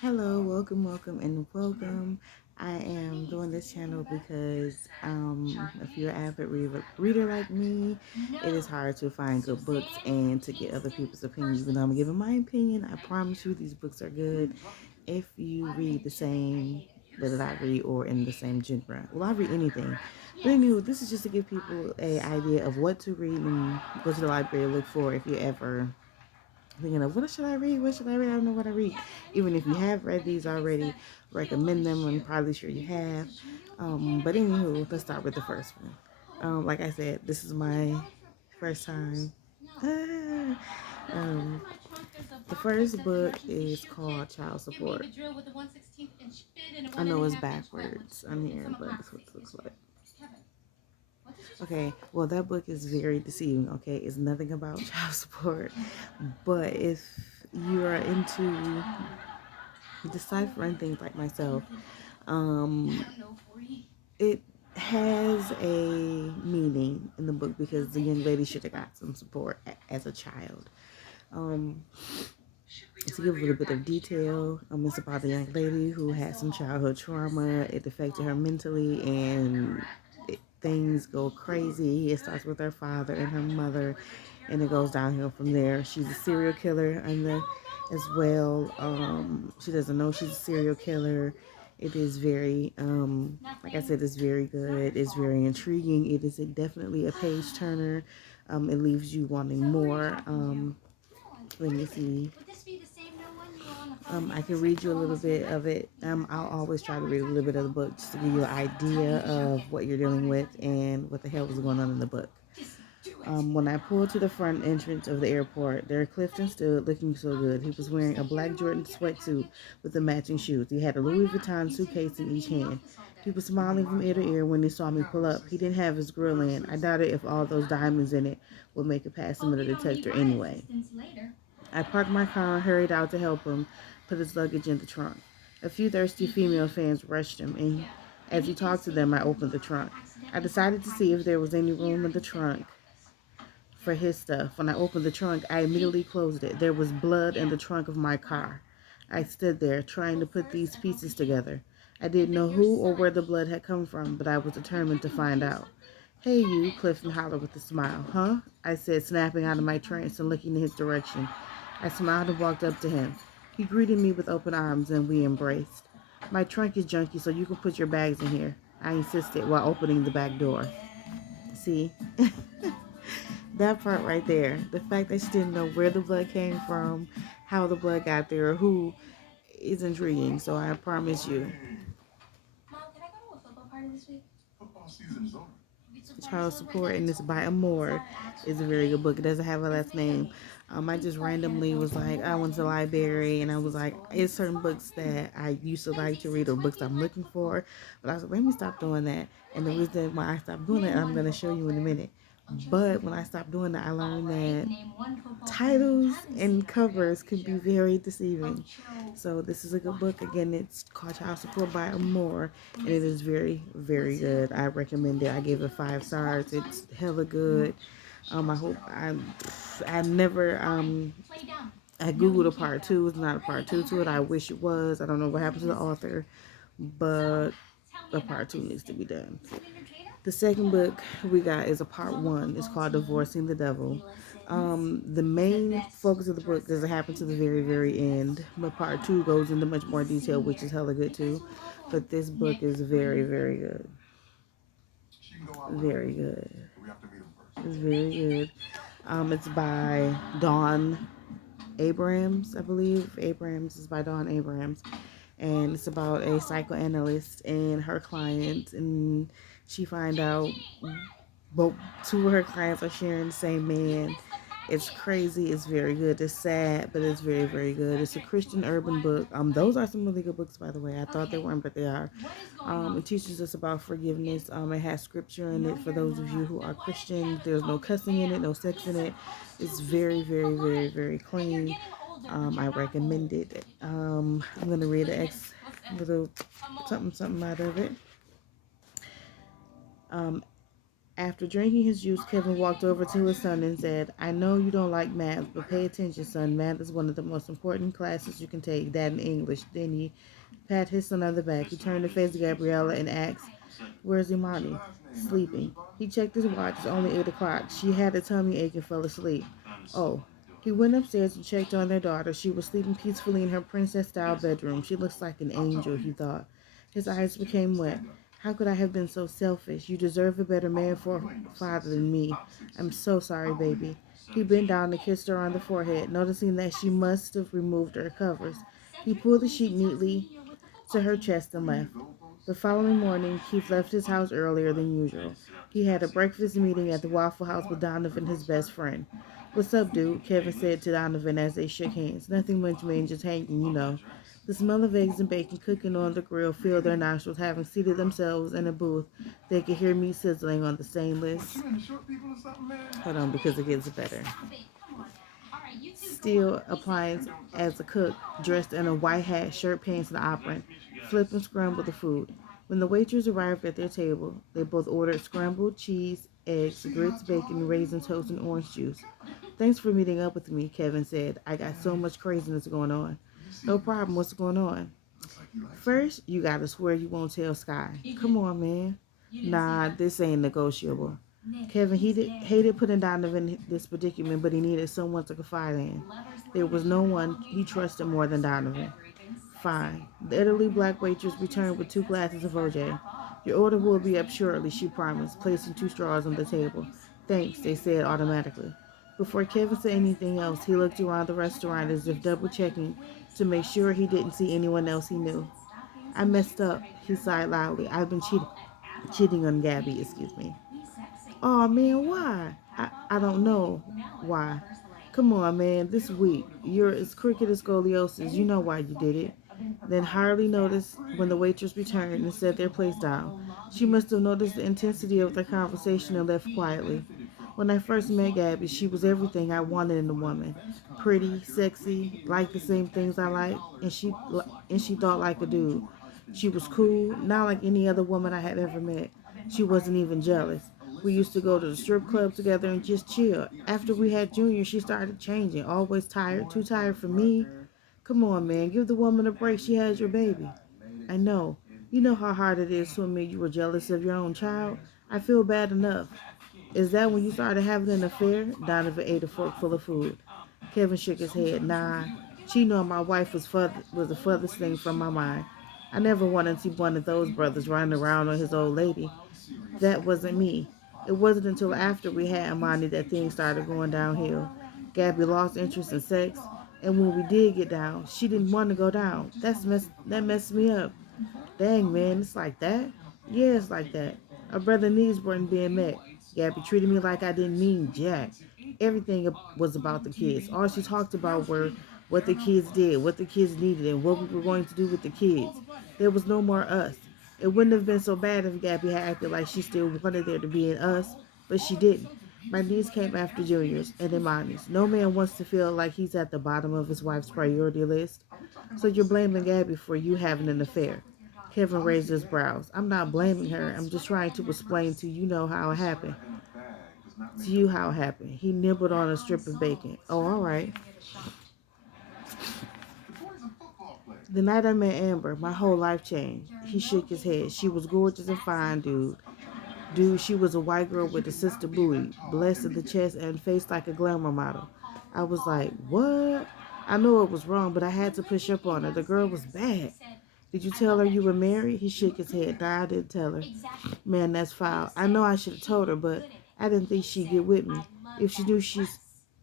Hello, welcome, and welcome. I am doing this channel because if you're an avid reader like me, it is hard to find good books and to get other people's opinion. Even though I'm giving my opinion, I promise you these books are good if you read the same that I read or in the same genre. Well, I read anything. But anyway, this is just to give people a idea of what to read and go to the library look for if you ever thinking of what should I read? What should I read? I don't know what I read. Even if you have read these already, recommend them. I'm probably sure you have. But anywho, let's start with the first one. Like I said, this is my first time. Ah, um, the first book is called Child Support. I know it's backwards on here, but that's what it looks like. Okay, well, that book is very deceiving. Okay, it's nothing about child support, but if you are into deciphering things like myself, um, it has a meaning in the book because the young lady should have got some support as a child. Um, to give a little bit of detail, it's about a young lady who had some childhood trauma. It affected her mentally, and things go crazy. It starts with her father and her mother, and it goes downhill from there. She's a serial killer, as well. She doesn't know she's a serial killer. It is very, like I said, it's very good. It's very intriguing. It is definitely a page turner. It leaves you wanting more. Let me see. I can read you a little bit of it. I'll always try to read a little bit of the book just to give you an idea of what you're dealing with and what the hell was going on in the book. When I pulled to the front entrance of the airport, there Clifton stood looking so good. He was wearing a black Jordan sweatsuit with the matching shoes. He had a Louis Vuitton suitcase in each hand. He was smiling from ear to ear when he saw me pull up. He didn't have his grill in. I doubted if all those diamonds in it would make it past the metal detector anyway. I parked my car and hurried out to help him put his luggage in the trunk. A few thirsty female fans rushed him, and as he talked to them, I opened the trunk. I decided to see if there was any room in the trunk for his stuff. When I opened the trunk, I immediately closed it. There was blood in the trunk of my car. I stood there, trying to put these pieces together. I didn't know who or where the blood had come from, but I was determined to find out. Hey, you, Clifton hollered with a smile. Huh? I said, snapping out of my trance and looking in his direction. I smiled and walked up to him. He greeted me with open arms, and we embraced. My trunk is junky, so you can put your bags in here, I insisted while opening the back door. See? That part right there, the fact that she didn't know where the blood came from, how the blood got there, or who, is intriguing. So I promise you, Child Support, and it's by Amore, is a very good book. It doesn't have a last name. I just randomly was like, I went to the library and I was like, it's certain books that I used to like to read or books I'm looking for, but I was like, let me stop doing that. And the reason why I stopped doing it, I'm going to show you in a minute. But when I stopped doing that, I learned that titles and covers can be very deceiving. So this is a good book. Again, it's called Child Support by Amore, and it is very, very good. I recommend it. I gave it 5 stars. It's hella good. I hope I never I googled a part two. It's not a part two to it. I wish it was. I don't know what happened to the author, but a part two needs to be done. The second book we got is a part one. It's called Divorcing the Devil. The main focus of the book doesn't happen to the very, very end, but part two goes into much more detail, which is hella good too. But this book is very, very good. Very good. It's very good. It's by Dawn Abrams, I believe. Abrams is by Dawn Abrams. And it's about a psychoanalyst and her clients, and she find out both two of her clients are sharing the same man. It's crazy. It's very good. It's sad, but it's very, very good. It's a Christian urban book. Those are some really good books, by the way. I thought they weren't, but they are. It teaches us about forgiveness. It has scripture in it for those of you who are Christians. There's no cussing in it, no sex in it. It's very, very, very, very clean. I recommend it. I'm gonna read a little something out of it. Um, After drinking his juice, Kevin walked over to his son and said, I know you don't like math, but pay attention, son. Math is one of the most important classes you can take, that in English. Then he pat his son on the back. He turned to face Gabriella and asked, Where's Imani? Sleeping. He checked his watch. It's only 8 o'clock. She had a tummy ache and fell asleep. Oh. He went upstairs and checked on their daughter. She was sleeping peacefully in her princess-style bedroom. She looks like an angel, he thought. His eyes became wet. How could I have been so selfish? You deserve a better man for a father than me. I'm so sorry, baby. He bent down and kissed her on the forehead, noticing that she must have removed her covers. He pulled the sheet neatly to her chest and left. The following morning, Keith left his house earlier than usual. He had a breakfast meeting at the Waffle House with Donovan, his best friend. What's up, dude? Kevin said to Donovan as they shook hands. Nothing much, man, just hanging, you know. The smell of eggs and bacon cooking on the grill filled their nostrils. Having seated themselves in a booth, they could hear meat sizzling on the stainless. Hold on, because it gets better. Steel appliance as a cook, dressed in a white hat, shirt, pants, and apron, flipped and scrambled the food. When the waitress arrived at their table, they both ordered scrambled cheese, eggs, grits, bacon, raisin toast, and orange juice. Thanks for meeting up with me, Kevin said. I got so much craziness going on. No problem. What's going on? First, you gotta swear you won't tell Sky. Come on, man. Nah, this ain't negotiable. Kevin hated putting Donovan in this predicament, but he needed someone to confide in. There was no one he trusted more than Donovan. Fine. The elderly black waitress returned with 2 glasses of OJ. Your order will be up shortly, she promised, placing 2 straws on the table. Thanks, they said automatically. Before Kevin said anything else, he looked around the restaurant as if double checking to make sure he didn't see anyone else he knew. I messed up, he sighed loudly. I've been cheating on Gabby, excuse me. Oh man, why? I don't know why. Come on, man, this week. You're as crooked as scoliosis. You know why you did it. Then Harley noticed when the waitress returned and set their plates down. She must have noticed the intensity of their conversation and left quietly. When I first met Gabby, she was everything I wanted in a woman. Pretty, sexy, liked the same things I like, and she thought like a dude. She was cool, not like any other woman I had ever met. She wasn't even jealous. We used to go to the strip club together and just chill. After we had Junior, she started changing. Always tired, too tired for me. Come on, man, give the woman a break. She has your baby. I know. You know how hard it is to admit you were jealous of your own child? I feel bad enough. Is that when you started having an affair? Donovan ate a fork full of food. Kevin shook his head. Nah, cheating on my wife was the furthest thing from my mind. I never wanted to see one of those brothers running around on his old lady. That wasn't me. It wasn't until after we had Imani that things started going downhill. Gabby lost interest in sex, and when we did get down, she didn't want to go down. That messed me up. Dang, man, it's like that? Yeah, it's like that. Our brother needs weren't being met. Gabby treated me like I didn't mean jack. Everything was about the kids. All she talked about were what the kids did, what the kids needed, and what we were going to do with the kids. There was no more us. It wouldn't have been so bad if Gabby had acted like she still wanted there to be an us, but she didn't. My niece came after Junior's and Imani's. No man wants to feel like he's at the bottom of his wife's priority list. So you're blaming Gabby for you having an affair. Kevin raised his brows. I'm not blaming her. I'm just trying to explain to you know how it happened. To you how it happened. He nibbled on a strip of bacon. Oh, all right. The night I met Amber, my whole life changed. He shook his head. She was gorgeous and fine, dude. She was a white girl with a sister booty, blessed in the chest and face like a glamour model. I was like, what? I know it was wrong, but I had to push up on her. The girl was bad. Did you tell her you were married? He shook his head. Nah, I didn't tell her. Man, that's foul. I know I should have told her, but I didn't think she'd get with me. If she knew she's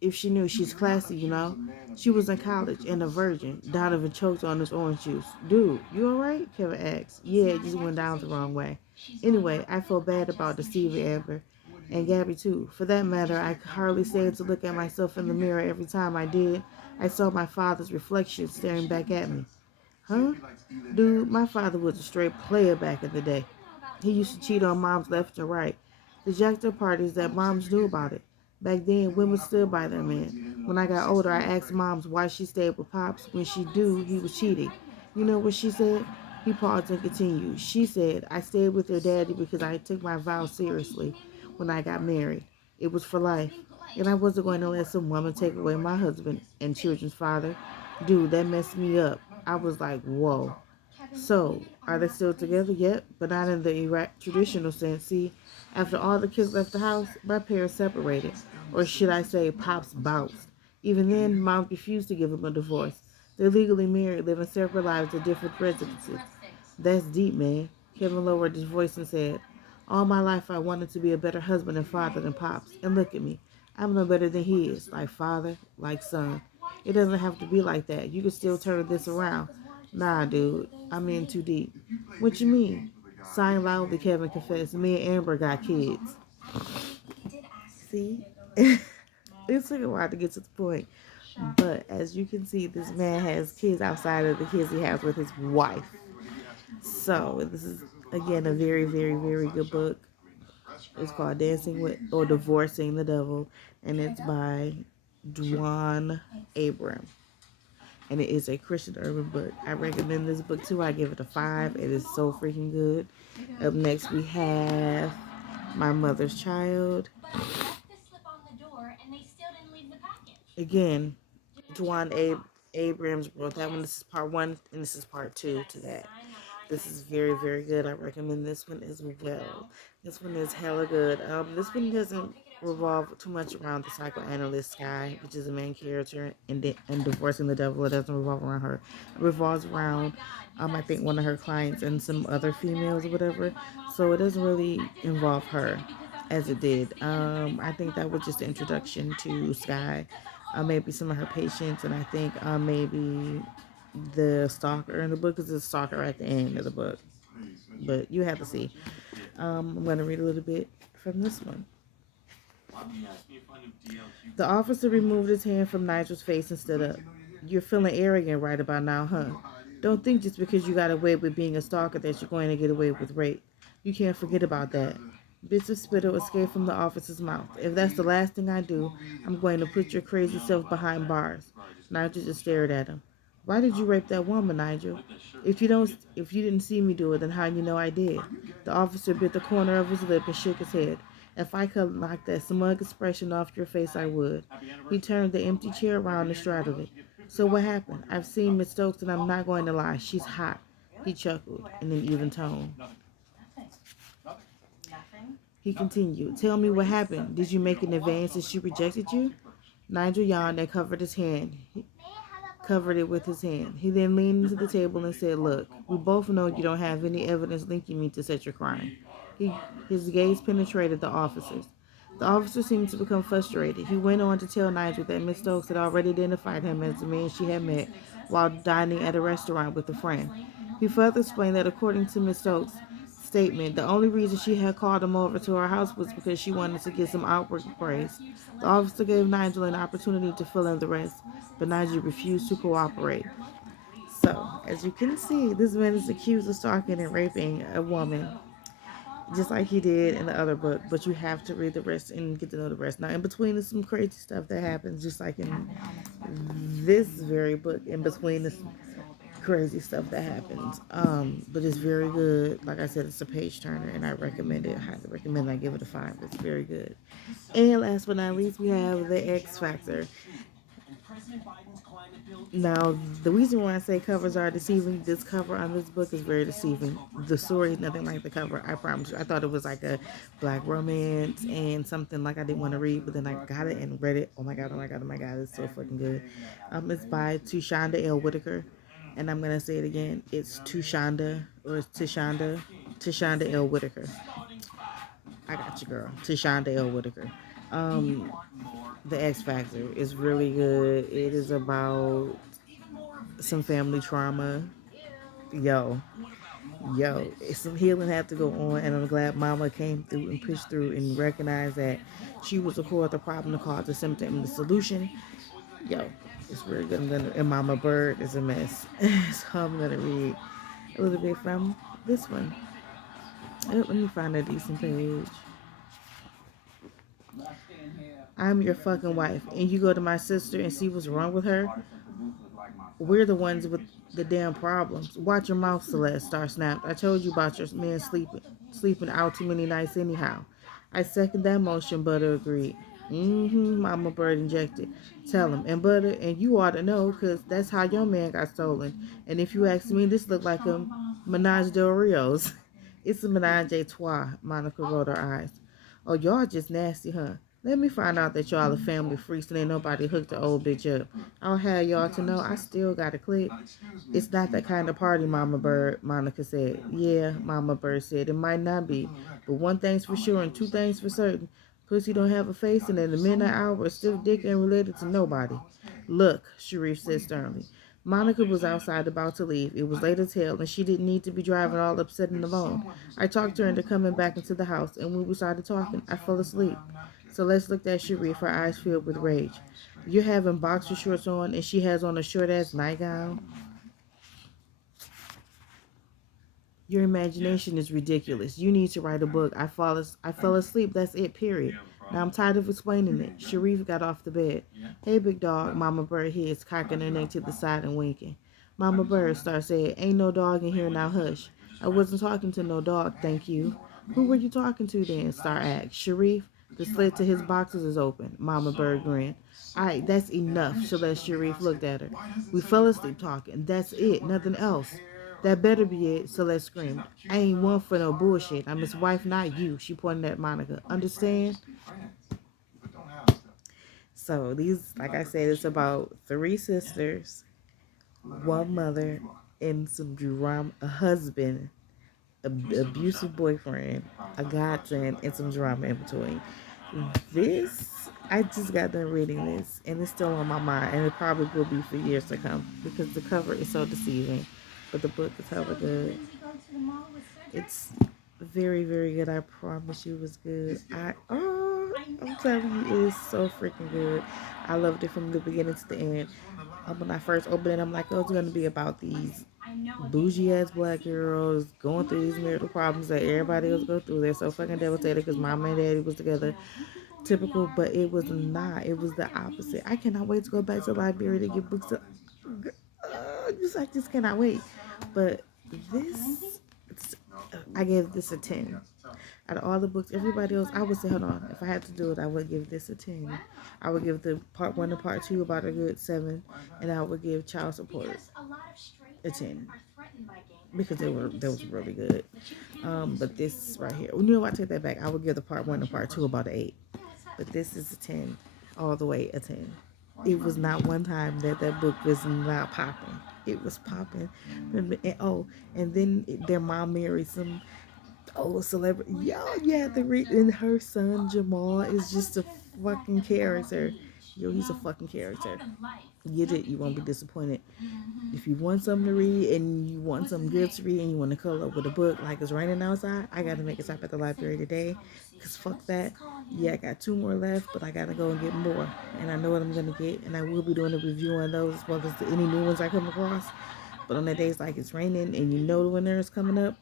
if she knew she's classy, you know. She was in college and a virgin. Donovan choked on his orange juice. Dude, you alright? Kevin asked. Yeah, it just went down the wrong way. Anyway, I feel bad about deceiving Amber. And Gabby too. For that matter, I hardly stand to look at myself in the mirror. Every time I did, I saw my father's reflection staring back at me. Huh? Dude, my father was a straight player back in the day. He used to cheat on moms left and right. The jacked up parties that moms knew about it. Back then, women stood by their men. When I got older, I asked moms why she stayed with Pops when she knew he was cheating. You know what she said? He paused and continued. She said, I stayed with your daddy because I took my vows seriously. when I got married. It was for life. And I wasn't going to let some woman take away my husband and children's father. Dude, that messed me up. I was like, whoa. So, are they still together? Yet, but not in the traditional sense. See, after all the kids left the house, my parents separated. Or should I say, Pops bounced. Even then, Mom refused to give him a divorce. They're legally married, living separate lives at different residences. That's deep, man. Kevin lowered his voice and said, all my life I wanted to be a better husband and father than Pops. And look at me. I'm no better than he is. Like father, like son. It doesn't have to be like that. You can still turn this around. Nah, dude. I'm in too deep. What you mean? Signed loudly, Kevin confessed. Me and Amber got kids. See? It took a while to get to the point. But as you can see, this man has kids outside of the kids he has with his wife. So this is again a very, very, very good book. It's called Dancing with or Divorcing the Devil, and it's by Dwan Abram. And it is a Christian urban book. I recommend this book too. I give it a 5. It is so freaking good. Up next we have My Mother's Child. Again, Dwan Abrams wrote that one. This is part 1, and this is part 2 to that. This is very, very good. I recommend this one as well. This one is hella good. This one doesn't revolve too much around the psychoanalyst Sky, which is the main character, and divorcing the devil. It doesn't revolve around her. It revolves around, I think, one of her clients and some other females or whatever. So it doesn't really involve her as it did. I think that was just the introduction to Sky. Maybe some of her patients, and I think maybe the stalker in the book is a stalker at the end of the book. But you have to see. I'm going to read a little bit from this one. The officer removed his hand from Nigel's face and stood up. You're feeling arrogant right about now, huh? Don't think just because you got away with being a stalker that you're going to get away with rape. You can't forget about that. Bits of spittle escaped from the officer's mouth. If that's the last thing I do, I'm going to put your crazy self behind bars. Nigel just stared at him. Why did you rape that woman, Nigel? If you didn't see me do it, then how do you know I did? The officer bit the corner of his lip and shook his head. If I could knock that smug expression off your face, I would. He turned the empty chair around and straddled it. So what happened? I've seen Miss Stokes and I'm not going to lie. She's hot. He chuckled in an even tone. He continued, tell me what happened. Did you make an advance and she rejected you? Nigel yawned and covered it with his hand. He then leaned into the table and said, look, we both know you don't have any evidence linking me to such a crime. His gaze penetrated the officers. The officer seemed to become frustrated. He went on to tell Nigel that Miss Stokes had already identified him as the man she had met while dining at a restaurant with a friend. He further explained that according to Miss Stokes' statement, the only reason she had called him over to her house was because she wanted to get some outward praise. The officer gave Nigel an opportunity to fill in the rest, but Nigel refused to cooperate. So, as you can see, this man is accused of stalking and raping a woman, just like he did in the other book, but you have to read the rest and get to know the rest. Now, in between, there's some crazy stuff that happens, just like in this very book. In between, there's crazy stuff that happens. But it's very good. Like I said, it's a page turner, and I recommend it. I highly recommend. I give it a 5. It's very good. And last but not least, we have The X Factor. Now, the reason why I say covers are deceiving, this cover on this book is very deceiving. The story is nothing like the cover, I promise you. I thought it was like a black romance and something like I didn't want to read, but then I got it and read it. Oh my god, oh my god, oh my god, it's so fucking good. It's by Tushonda L. Whitaker, and I'm going to say it again. It's Tushonda L. Whitaker. I got you, girl. Tushonda L. Whitaker. The X Factor is really good. It is about some family trauma. Yo, some healing had to go on, and I'm glad Mama came through and pushed through and recognized that she was the core of the problem, the cause, the symptom, and the solution. Yo, it's really good. And Mama Bird is a mess. So I'm gonna read a little bit from this one. Let me find a decent page. I'm your fucking wife, and you go to my sister and see what's wrong with her? We're the ones with the damn problems. Watch your mouth, Celeste, Star snapped. I told you about your man sleeping out too many nights anyhow. I second that motion, Butter agreed. Mm-hmm, Mama Bird injected. Tell him. And Butter, and you ought to know, because that's how your man got stolen. And if you ask me, this looked like a menage de Oreos. It's a menage a trois, Monica rolled her eyes. Oh, y'all just nasty, huh? Let me find out that y'all are family freaks and ain't nobody hooked the old bitch up. I'll have y'all to know I still got a click. It's not that kind of party, Mama Bird, Monica said. Yeah, Mama Bird said. It might not be. But one thing's for sure and two things for certain. Pussy don't have a face and in the midnight hour a stiff dick ain't related to nobody. Look, Sharif said sternly. Monica was outside about to leave. It was late as hell, and she didn't need to be driving all upset and alone. I talked her into coming back into the house, and when we started talking, I fell asleep. Celeste looked at Sharif, her eyes filled with rage. You're having boxer shorts on, and she has on a short-ass nightgown? Your imagination is ridiculous. You need to write a book. I fell asleep. That's it, period. Now I'm tired of explaining it. Sharif got off the bed. Hey, big dog. Mama Bird heads cocking her neck to the side and winking. Mama Bird, Star said, ain't no dog in here now, hush. I wasn't talking to no dog, thank you. Who were you talking to then? Star asked. Sharif, the slit to his boxes is open. Mama Bird grinned. Alright, that's enough. Celeste Sharif looked at her. We fell asleep talking. That's it. Nothing else. That better be it, Celeste screamed. I ain't one for no bullshit. I'm his wife, not you. She pointed at Monica. Understand? So these, like I said, it's about three sisters, one mother, and some drama, a husband, an abusive boyfriend, a godson, and some drama in between. This, I just got done reading this, and it's still on my mind, and it probably will be for years to come because the cover is so deceiving, but the book is hella good. It's very, very good. I promise you, it was good. I'm telling you, it is so freaking good. I loved it from the beginning to the end. When I first opened it, I'm like, oh, it's gonna be about these bougie ass black girls going through these marital problems that everybody else go through. They're so fucking devastated because mama and daddy was together. Typical, but it was not. It was the opposite. I cannot wait to go back to the library to get books. I just cannot wait. But this, I gave this a 10. Out of all the books, everybody else, I would say, hold on, if I had to do it, I would give this a 10. I would give the part 1 and part 2 about a good 7, and I would give Child Support a 10 because they was really good. But this right here, you know what, I take that back. I would give the part 1 and part 2 about an 8, but this is a 10, all the way a 10. It was not one time that that book was not popping. It was popping. And then their mom married some old celebrity. Y'all, you have to read. And her son Jamal is just a fucking character. Yo, he's a fucking character. Get it? You won't be disappointed. If you want something to read and you want something good to read and you want to curl up with a book like it's raining outside, I gotta make a stop at the library today. Cause fuck that. Yeah, I got 2 more left, but I gotta go and get more. And I know what I'm gonna get, and I will be doing a review on those as well as any new ones I come across. But on the days like it's raining and you know the winter is coming up,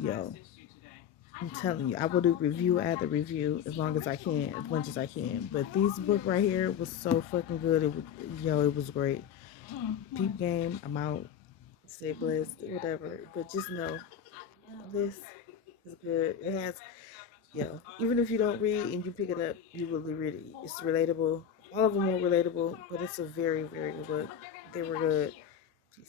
yo, I'm telling you, I will do review after review as long as I can, as much as I can. But this book right here was so fucking good. It was great. Peep game, I'm out. Stay blessed, whatever. But just know, this is good. It has, even if you don't read and you pick it up, you will read it. It's relatable. All of them are relatable, but it's a very, very good book. They were good. Peace.